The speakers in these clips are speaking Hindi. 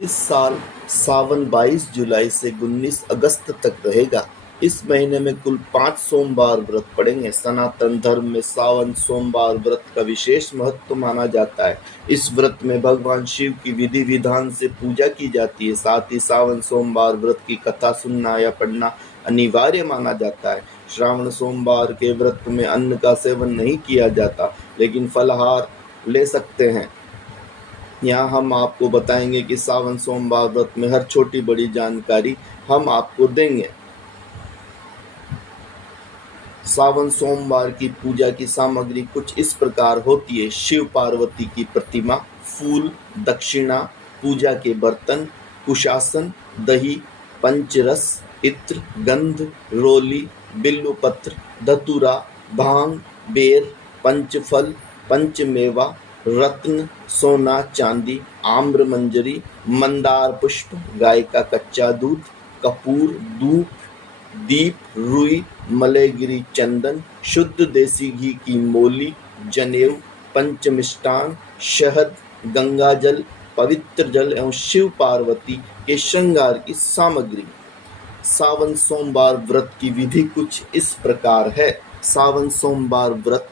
इस साल सावन 22 जुलाई से 19 अगस्त तक रहेगा। इस महीने में कुल 5 सोमवार व्रत पड़ेंगे। सनातन धर्म में सावन सोमवार व्रत का विशेष महत्व माना जाता है। इस व्रत में भगवान शिव की विधि विधान से पूजा की जाती है। साथ ही सावन सोमवार व्रत की कथा सुनना या पढ़ना अनिवार्य माना जाता है। श्रावण सोमवार के व्रत में अन्न का सेवन नहीं किया जाता, लेकिन फलाहार ले सकते हैं। यहाँ हम आपको बताएंगे कि सावन सोमवार व्रत में हर छोटी बड़ी जानकारी हम आपको देंगे। सावन सोमवार की पूजा की सामग्री कुछ इस प्रकार होती है। शिव पार्वती की प्रतिमा, फूल, दक्षिणा, पूजा के बर्तन, कुशासन, दही, पंचरस, इत्र, गंध, रोली, बिल्वपत्र, धतूरा, भांग, बेर, पंचफल, पंचमेवा, रत्न, सोना चांदी, आम्र मंजरी, मंदार पुष्प, गाय का कच्चा दूध, कपूर, धूप, दीप, रुई, मलयगिरी चंदन, शुद्ध देसी घी की मोली, जनेऊ, पंचमिष्टान, शहद, गंगा जल, पवित्र जल एवं शिव पार्वती के श्रृंगार की सामग्री। सावन सोमवार व्रत की विधि कुछ इस प्रकार है। सावन सोमवार व्रत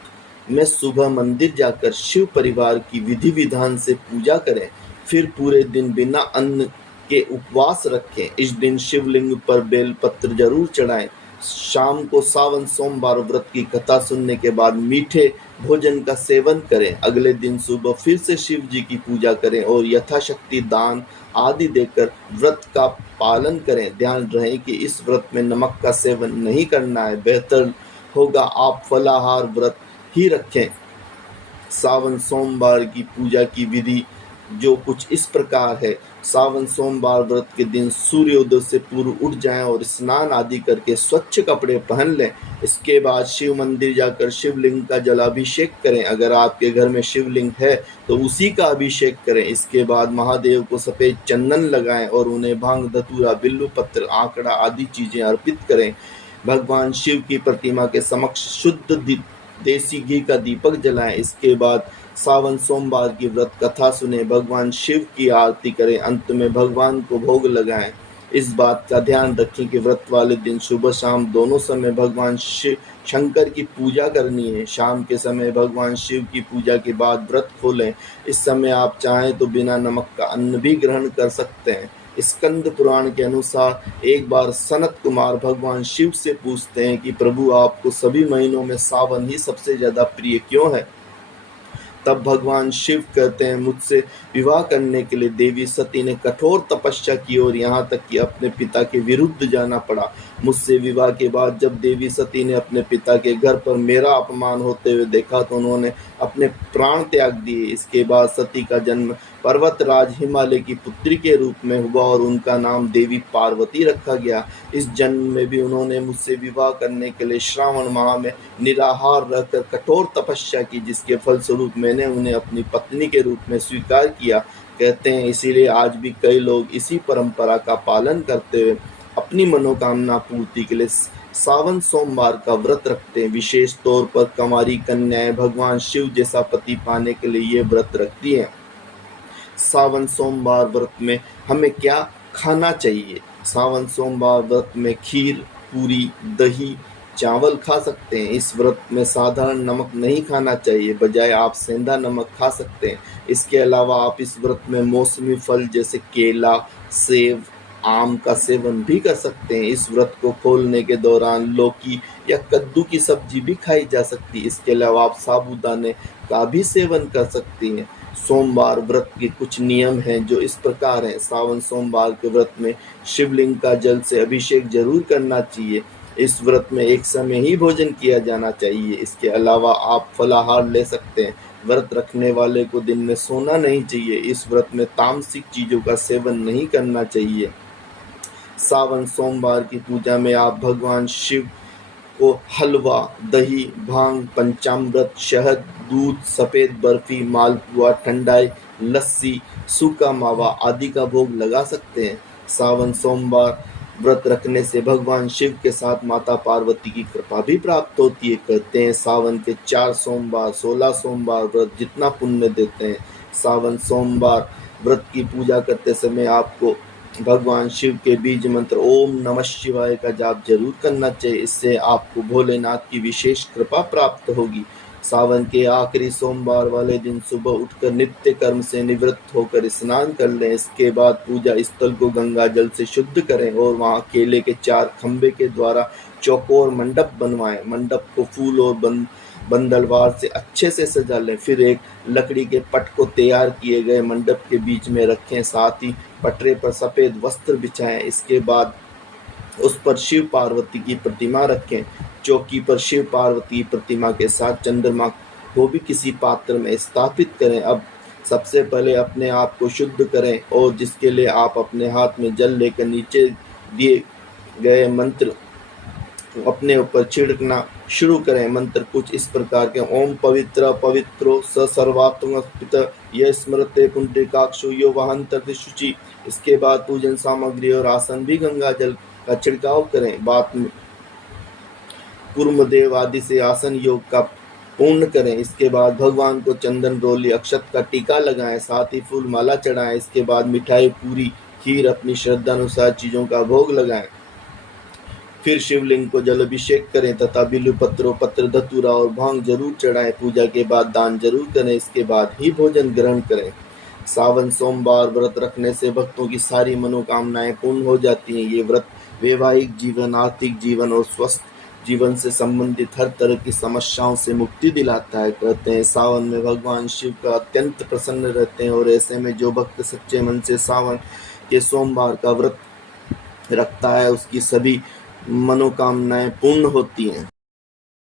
में सुबह मंदिर जाकर शिव परिवार की विधि विधान से पूजा करें। फिर पूरे दिन बिना अन्न के उपवास रखें। इस दिन शिवलिंग पर बेलपत्र जरूर चढ़ाएं। शाम को सावन सोमवार व्रत की कथा सुनने के बाद मीठे भोजन का सेवन करें। अगले दिन सुबह फिर से शिव जी की पूजा करें और यथाशक्ति दान आदि देकर व्रत का पालन करें। ध्यान रहे कि इस व्रत में नमक का सेवन नहीं करना है। बेहतर होगा आप फलाहार व्रत ही रखें। सावन सोमवार की पूजा की विधि जो कुछ इस प्रकार है। सावन सोमवार व्रत के दिन सूर्योदय से पूर्व उठ जाएं और स्नान आदि करके स्वच्छ कपड़े पहन लें। इसके बाद शिव मंदिर जाकर शिवलिंग का जलाभिषेक करें। अगर आपके घर में शिवलिंग है तो उसी का अभिषेक करें। इसके बाद महादेव को सफ़ेद चंदन लगाएं और उन्हें भांग, धतूरा, बिल्व पत्र, आंकड़ा आदि चीज़ें अर्पित करें। भगवान शिव की प्रतिमा के समक्ष शुद्ध देसी घी का दीपक जलाएं। इसके बाद सावन सोमवार की व्रत कथा सुने, भगवान शिव की आरती करें। अंत में भगवान को भोग लगाएं। इस बात का ध्यान रखें कि व्रत वाले दिन सुबह शाम दोनों समय भगवान शिव शंकर की पूजा करनी है। शाम के समय भगवान शिव की पूजा के बाद व्रत खोलें। इस समय आप चाहें तो बिना नमक का अन्न भी ग्रहण कर सकते हैं। स्कंद पुराण के अनुसार एक बार सनत कुमार भगवान शिव से पूछते हैं कि प्रभु आपको सभी महीनों में सावन ही सबसे ज़्यादा प्रिय क्यों है। तब भगवान शिव कहते हैं मुझसे विवाह करने के लिए देवी सती ने कठोर तपस्या की और यहाँ तक कि अपने पिता के विरुद्ध जाना पड़ा। मुझसे विवाह के बाद जब देवी सती ने अपने पिता के घर पर मेरा अपमान होते हुए देखा तो उन्होंने अपने प्राण त्याग दिए। इसके बाद सती का जन्म पर्वतराज हिमालय की पुत्री के रूप में हुआ और उनका नाम देवी पार्वती रखा गया। इस जन्म में भी उन्होंने मुझसे विवाह करने के लिए श्रावण माह में निराहार रहकर कठोर तपस्या की, जिसके फलस्वरूप मैंने उन्हें अपनी पत्नी के रूप में स्वीकार किया। कहते हैं इसीलिए आज भी कई लोग इसी परंपरा का पालन करते हुए अपनी मनोकामना पूर्ति के लिए सावन सोमवार का व्रत रखते हैं। विशेष तौर पर कंवारी कन्याएं भगवान शिव जैसा पति पाने के लिए ये व्रत रखती हैं। सावन सोमवार व्रत में हमें क्या खाना चाहिए। सावन सोमवार व्रत में खीर, पूरी, दही, चावल खा सकते हैं। इस व्रत में साधारण नमक नहीं खाना चाहिए, बजाय आप सेंधा नमक खा सकते हैं। इसके अलावा आप इस व्रत में मौसमी फल जैसे केला, सेब, आम का सेवन भी कर सकते हैं। इस व्रत को खोलने के दौरान लौकी या कद्दू की सब्जी भी खाई जा सकती है। इसके अलावा आप साबूदाने का भी सेवन कर सकती हैं। सोमवार व्रत के कुछ नियम हैं जो इस प्रकार हैं। सावन सोमवार के व्रत में शिवलिंग का जल से अभिषेक जरूर करना चाहिए। इस व्रत में एक समय ही भोजन किया जाना चाहिए। इसके अलावा आप फलाहार ले सकते हैं। व्रत रखने वाले को दिन में सोना नहीं चाहिए। इस व्रत में तामसिक चीज़ों का सेवन नहीं करना चाहिए। सावन सोमवार की पूजा में आप भगवान शिव को हलवा, दही, भांग, पंचामृत, शहद, दूध, सफ़ेद बर्फी, मालपुआ, ठंडाई, लस्सी, सूखा मावा आदि का भोग लगा सकते हैं। सावन सोमवार व्रत रखने से भगवान शिव के साथ माता पार्वती की कृपा भी प्राप्त होती है। कहते हैं सावन के 4 सोमवार, 16 सोमवार व्रत जितना पुण्य देते हैं, सावन सोमवार व्रत की पूजा करते समय आपको भगवान शिव के बीज मंत्र ओम नमः शिवाय का जाप जरूर करना चाहिए। इससे आपको भोलेनाथ की विशेष कृपा प्राप्त होगी। सावन के आखिरी सोमवार वाले दिन सुबह उठकर नित्य कर्म से निवृत्त होकर स्नान कर लें। इसके बाद पूजा स्थल को गंगा जल से शुद्ध करें और वहां केले के 4 खंभे के द्वारा चौकोर मंडप बनवाएं। मंडप को फूल और बंदलवार से अच्छे से सजा लें। फिर एक लकड़ी के पट को तैयार किए गए मंडप के बीच में रखें। साथ ही पटरे पर सफेद वस्त्र बिछाएं। इसके बाद उस पर शिव पार्वती की प्रतिमा रखें। चौकी पर शिव पार्वती प्रतिमा के साथ चंद्रमा को भी किसी पात्र में स्थापित करें। अब सबसे पहले अपने आप को शुद्ध करें और जिसके लिए आप अपने हाथ में जल लेकर नीचे दिए गए मंत्र अपने ऊपर छिड़कना शुरू करें। मंत्र कुछ इस प्रकार के ओम पवित्र पवित्रो स सर्वात्मक यह स्मृते पुंडरीकाक्षो यो वहंत शुचि। इसके बाद पूजन सामग्री और आसन भी गंगा जल का छिड़काव करें। बाद में कुर्मदेव आदि से आसन योग का पूर्ण करें। इसके बाद भगवान को चंदन रोली अक्षत का टीका लगाएं। साथ ही फूल माला चढ़ाएं। इसके बाद मिठाई पूरी खीर अपनी श्रद्धा अनुसार चीजों का भोग लगाएं। फिर शिवलिंग को जलाभिषेक करें तथा बिल्वपत्रों पत्र धतूरा और भांग जरूर चढ़ाएं। पूजा के बाद दान जरूर करें। इसके बाद ही भोजन ग्रहण करें। सावन सोमवार व्रत रखने से भक्तों की सारी मनोकामनाएं पूर्ण हो जाती हैं। ये व्रत वैवाहिक जीवन, आर्थिक जीवन और स्वस्थ जीवन से संबंधित हर तरह की समस्याओं से मुक्ति दिलाता है। कहते हैं सावन में भगवान शिव का अत्यंत प्रसन्न रहते हैं और ऐसे में जो भक्त सच्चे मन से सावन के सोमवार का व्रत रखता है उसकी सभी मनोकामनाएं पूर्ण होती हैं।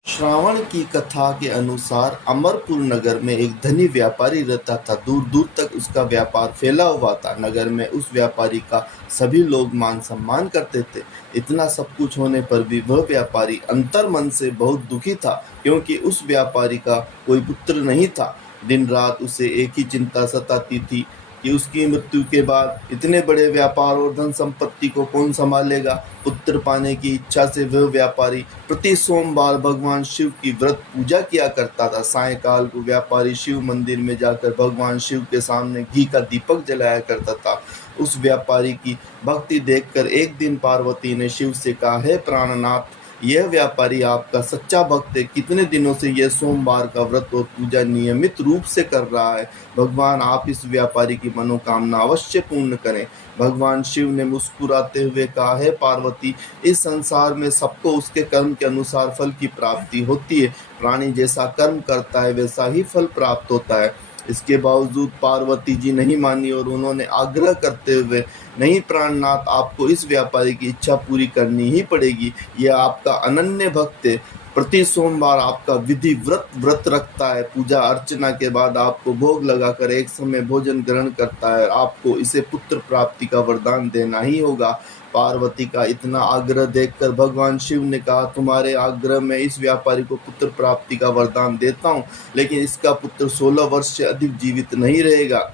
श्रावण की कथा के अनुसार अमरपुर नगर में एक धनी व्यापारी रहता था। दूर दूर तक उसका व्यापार फैला हुआ था। नगर में उस व्यापारी का सभी लोग मान सम्मान करते थे। इतना सब कुछ होने पर भी वह व्यापारी अंतर मन से बहुत दुखी था, क्योंकि उस व्यापारी का कोई पुत्र नहीं था। दिन रात उसे एक ही चिंता सताती थी कि उसकी मृत्यु के बाद इतने बड़े व्यापार और धन संपत्ति को कौन संभालेगा। पुत्र पाने की इच्छा से वह व्यापारी प्रति सोमवार भगवान शिव की व्रत पूजा किया करता था। सायंकाल को व्यापारी शिव मंदिर में जाकर भगवान शिव के सामने घी का दीपक जलाया करता था। उस व्यापारी की भक्ति देखकर एक दिन पार्वती ने शिव से कहा, हे प्राणनाथ, यह व्यापारी आपका सच्चा भक्त है। कितने दिनों से यह सोमवार का व्रत और पूजा नियमित रूप से कर रहा है। भगवान आप इस व्यापारी की मनोकामना अवश्य पूर्ण करें। भगवान शिव ने मुस्कुराते हुए कहा, है पार्वती, इस संसार में सबको उसके कर्म के अनुसार फल की प्राप्ति होती है। प्राणी जैसा कर्म करता है वैसा ही फल प्राप्त होता है। इसके बावजूद पार्वती जी नहीं मानी और उन्होंने आग्रह करते हुए, नहीं प्राणनाथ, आपको इस व्यापारी की इच्छा पूरी करनी ही पड़ेगी। यह आपका अनन्य भक्त है। प्रति सोमवार आपका विधि व्रत रखता है। पूजा अर्चना के बाद आपको भोग लगाकर एक समय भोजन ग्रहण करता है। आपको इसे पुत्र प्राप्ति का वरदान देना ही होगा। पार्वती का इतना आग्रह देखकर भगवान शिव ने कहा, तुम्हारे आग्रह में इस व्यापारी को पुत्र प्राप्ति का वरदान देता हूँ, लेकिन इसका पुत्र 16 वर्ष से अधिक जीवित नहीं रहेगा।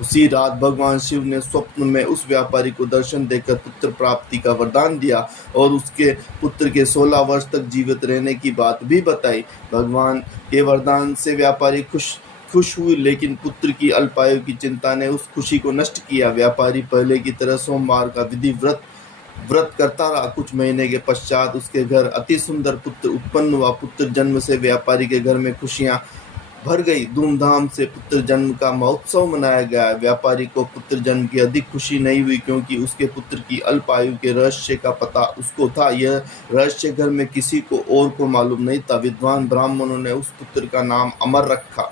उसी रात भगवान शिव ने स्वप्न में उस व्यापारी को दर्शन देकर पुत्र प्राप्ति का वरदान दिया और उसके पुत्र के 16 वर्ष तक जीवित रहने की बात भी बताई। भगवान के वरदान से व्यापारी खुश हुई, लेकिन पुत्र की अल्पायु की चिंता ने उस खुशी को नष्ट किया। व्यापारी पहले की तरह सोमवार का विधि व्रत करता रहा। कुछ महीने के पश्चात उसके घर अति सुंदर पुत्र उत्पन्न हुआ। पुत्र जन्म से व्यापारी के घर में खुशियां भर गई। धूमधाम से पुत्र जन्म का महोत्सव मनाया गया। व्यापारी को पुत्र जन्म की अधिक खुशी नहीं हुई, क्योंकि उसके पुत्र की अल्पायु के रहस्य का पता उसको था। यह रहस्य घर में किसी को और को मालूम नहीं था। विद्वान ब्राह्मणों ने उस पुत्र का नाम अमर रखा।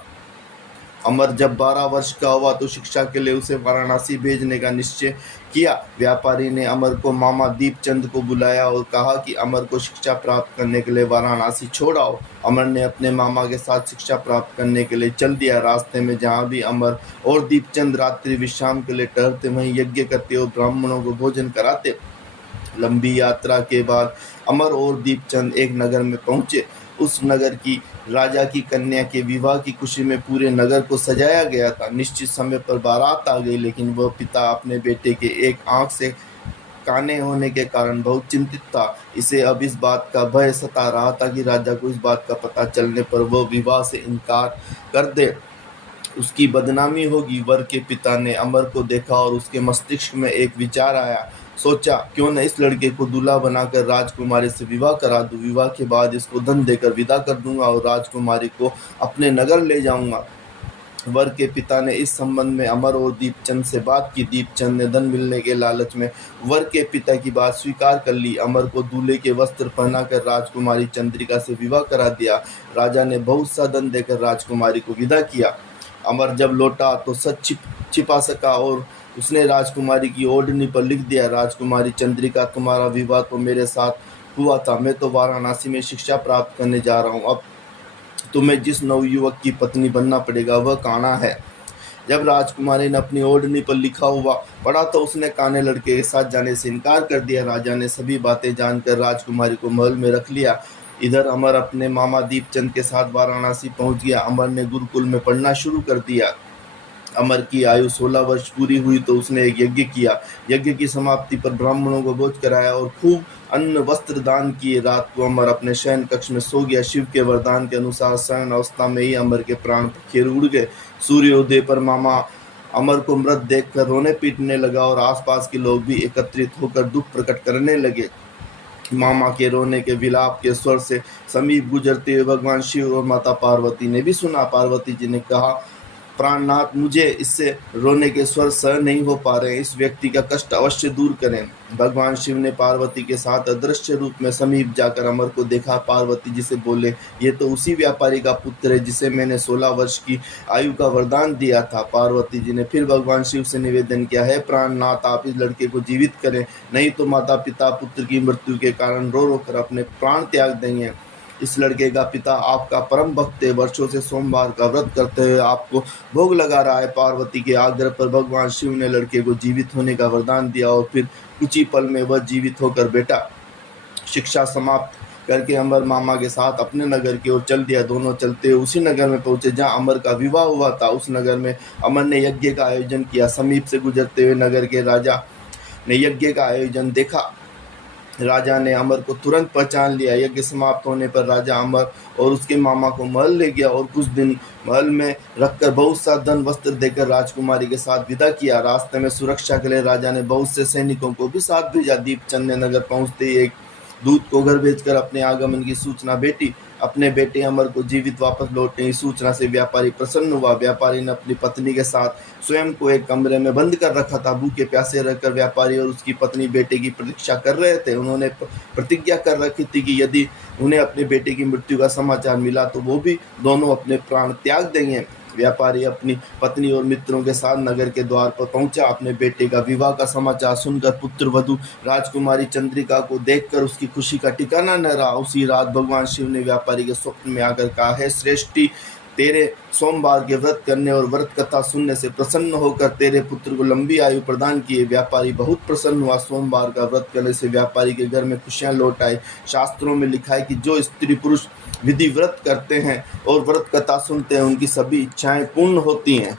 अमर जब 12 वर्ष का हुआ तो शिक्षा के लिए उसे वाराणसी भेजने का निश्चय किया। व्यापारी ने अमर को मामा दीपचंद को बुलाया और कहा कि अमर को शिक्षा प्राप्त करने के लिए वाराणसी छोड़ आओ। अमर ने अपने मामा के साथ शिक्षा प्राप्त करने के लिए चल दिया। रास्ते में जहाँ भी अमर और दीपचंद रात्रि विश्राम के लिए ठहरते, वहीं यज्ञ करते और ब्राह्मणों को भोजन कराते। लंबी यात्रा के बाद अमर और दीपचंद एक नगर में पहुंचे। उस नगर की राजा की कन्या के विवाह की खुशी में पूरे नगर को सजाया गया था। निश्चित समय पर बारात आ गई, लेकिन वह पिता अपने बेटे के एक आंख से काने होने के कारण बहुत चिंतित था। इसे अब इस बात का भय सता रहा था कि राजा को इस बात का पता चलने पर वह विवाह से इनकार कर दे। उसकी बदनामी होगी। वर के पिता ने अमर को देखा और उसके मस्तिष्क में एक विचार आया। सोचा, क्यों न इस लड़के को दूल्हा बनाकर राजकुमारी से विवाह करा दूं। विवाह के बाद इसको धन देकर विदा कर दूंगा और राजकुमारी को अपने नगर ले जाऊंगा। वर के पिता ने इस संबंध में अमर और दीपचंद से बात की। दीपचंद ने धन मिलने के लालच में वर के पिता की बात स्वीकार कर ली। अमर को दूल्हे के वस्त्र पहनाकर राजकुमारी चंद्रिका से विवाह करा दिया। राजा ने बहुत सा धन देकर राजकुमारी को विदा किया। अमर जब लौटा तो सच छिपा सका और उसने राजकुमारी की ओढ़नी पर लिख दिया, राजकुमारी चंद्रिका, तुम्हारा विवाह तो मेरे साथ हुआ था। मैं तो वाराणसी में शिक्षा प्राप्त करने जा रहा हूँ। अब तुम्हें जिस नवयुवक की पत्नी बनना पड़ेगा वह कान्हा है। जब राजकुमारी ने अपनी ओढ़नी पर लिखा हुआ पढ़ा तो उसने कान्हे लड़के के साथ जाने से इनकार कर दिया। राजा ने सभी बातें जानकर राजकुमारी को महल में रख लिया। इधर अमर अपने मामा दीपचंद के साथ वाराणसी पहुंच गया। अमर ने गुरुकुल में पढ़ना शुरू कर दिया। अमर की आयु 16 वर्ष पूरी हुई तो उसने एक यज्ञ किया। यज्ञ की समाप्ति पर ब्राह्मणों को भोज कराया और खूब अन्न वस्त्र दान किए। रात को अमर अपने शयन कक्ष में सो गया। शिव के वरदान के अनुसार शयन अवस्था में ही अमर के प्राण पखेरु उड़ गए। सूर्योदय पर मामा अमर को मृत देखकर रोने पीटने लगा और आसपास के लोग भी एकत्रित होकर दुख प्रकट करने लगे। मामा के रोने के विलाप के स्वर से समीप गुजरते हुए भगवान शिव और माता पार्वती ने भी सुना। पार्वती जी ने कहा, प्राणनाथ, मुझे इससे रोने के स्वर सहन नहीं हो पा रहे हैं। इस व्यक्ति का कष्ट अवश्य दूर करें। भगवान शिव ने पार्वती के साथ अदृश्य रूप में समीप जाकर अमर को देखा। पार्वती जी से बोले, ये तो उसी व्यापारी का पुत्र है जिसे मैंने 16 वर्ष की आयु का वरदान दिया था। पार्वती जी ने फिर भगवान शिव से निवेदन किया, है प्राणनाथ, आप इस लड़के को जीवित करें, नहीं तो माता पिता पुत्र की मृत्यु के कारण रो रो कर अपने प्राण त्याग देंगे। इस लड़के का पिता आपका परम भक्त है, वर्षों से सोमवार का व्रत करते हुए आपको भोग लगा रहा है। पार्वती के आग्रह पर भगवान शिव ने लड़के को जीवित होने का वरदान दिया और फिर कुछ ही पल में वह जीवित होकर बेटा। शिक्षा समाप्त करके अमर मामा के साथ अपने नगर की ओर चल दिया। दोनों चलते हुए उसी नगर में पहुंचे जहां अमर का विवाह हुआ था। उस नगर में अमर ने यज्ञ का आयोजन किया। समीप से गुजरते हुए नगर के राजा ने यज्ञ का आयोजन देखा। राजा ने अमर को तुरंत पहचान लिया। यज्ञ समाप्त होने पर राजा अमर और उसके मामा को महल ले गया और कुछ दिन महल में रखकर बहुत सा धन वस्त्र देकर राजकुमारी के साथ विदा किया। रास्ते में सुरक्षा के लिए राजा ने बहुत से सैनिकों को भी साथ भेजा। दीपचंद ने नगर पहुंचते ही एक दूत को घर भेजकर अपने आगमन की सूचना भेजी। अपने बेटे अमर को जीवित वापस लौटने की सूचना से व्यापारी प्रसन्न हुआ। व्यापारी ने अपनी पत्नी के साथ स्वयं को एक कमरे में बंद कर रखा था। भूखे प्यासे रहकर व्यापारी और उसकी पत्नी बेटे की प्रतीक्षा कर रहे थे। उन्होंने प्रतिज्ञा कर रखी थी कि यदि उन्हें अपने बेटे की मृत्यु का समाचार मिला तो वो भी दोनों अपने प्राण त्याग देंगे। व्यापारी अपनी पत्नी और मित्रों के साथ नगर के द्वार पर पहुंचा। अपने बेटे का विवाह का समाचार सुनकर पुत्र वधू राजकुमारी चंद्रिका को देखकर उसकी खुशी का ठिकाना न रहा। उसी रात भगवान शिव ने व्यापारी के स्वप्न में आकर कहा, है श्रेष्ठी, तेरे सोमवार के व्रत करने और व्रत कथा सुनने से प्रसन्न होकर तेरे पुत्र को लंबी आयु प्रदान किए। व्यापारी बहुत प्रसन्न हुआ। सोमवार का व्रत करने से व्यापारी के घर में खुशियां लौट आई। शास्त्रों में लिखा है कि जो स्त्री पुरुष विधि व्रत करते हैं और व्रत कथा सुनते हैं उनकी सभी इच्छाएं पूर्ण होती हैं।